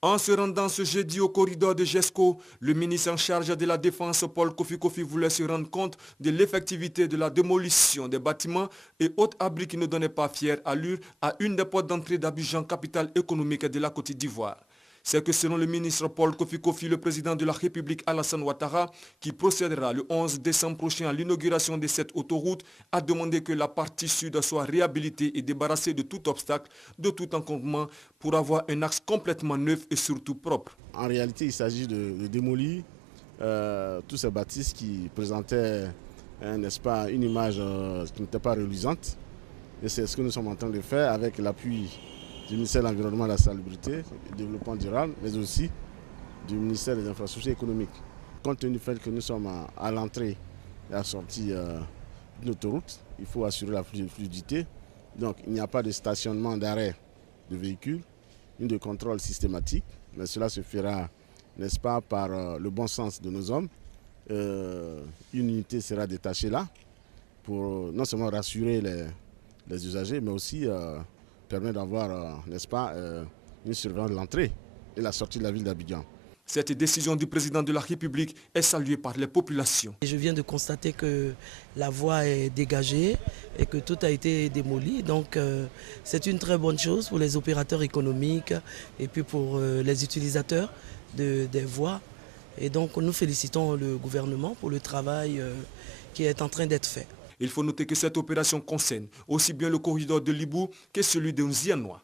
En se rendant ce jeudi au corridor de GESCO, le ministre en charge de la Défense, Paul Kofi Kofi, voulait se rendre compte de l'effectivité de la démolition des bâtiments et autres abris qui ne donnaient pas fière allure à une des portes d'entrée d'Abidjan, capitale économique de la Côte d'Ivoire. C'est que selon le ministre Paul Kofi Kofi, le président de la République Alassane Ouattara, qui procédera le 11 décembre prochain à l'inauguration de cette autoroute, a demandé que la partie sud soit réhabilitée et débarrassée de tout obstacle, de tout encombrement, pour avoir un axe complètement neuf et surtout propre. En réalité, il s'agit de démolir tous ces bâtisses qui présentaient, n'est-ce pas, une image qui n'était pas reluisante. Et c'est ce que nous sommes en train de faire avec l'appui du ministère de l'Environnement, de la Salubrité et du Développement durable, mais aussi du ministère des Infrastructures économiques. Compte tenu du fait que nous sommes à l'entrée et à la sortie d'une autoroute, il faut assurer la fluidité. Donc il n'y a pas de stationnement d'arrêt de véhicules, ni de contrôle systématique, mais cela se fera, n'est-ce pas, par le bon sens de nos hommes. Une unité sera détachée là pour non seulement rassurer les usagers, mais aussi permet d'avoir, n'est-ce pas, une surveillance de l'entrée et la sortie de la ville d'Abidjan. Cette décision du président de la République est saluée par les populations. Je viens de constater que la voie est dégagée et que tout a été démoli. Donc c'est une très bonne chose pour les opérateurs économiques et puis pour les utilisateurs des voies. Et donc nous félicitons le gouvernement pour le travail qui est en train d'être fait. Il faut noter que cette opération concerne aussi bien le corridor de Libou que celui de Nzianois.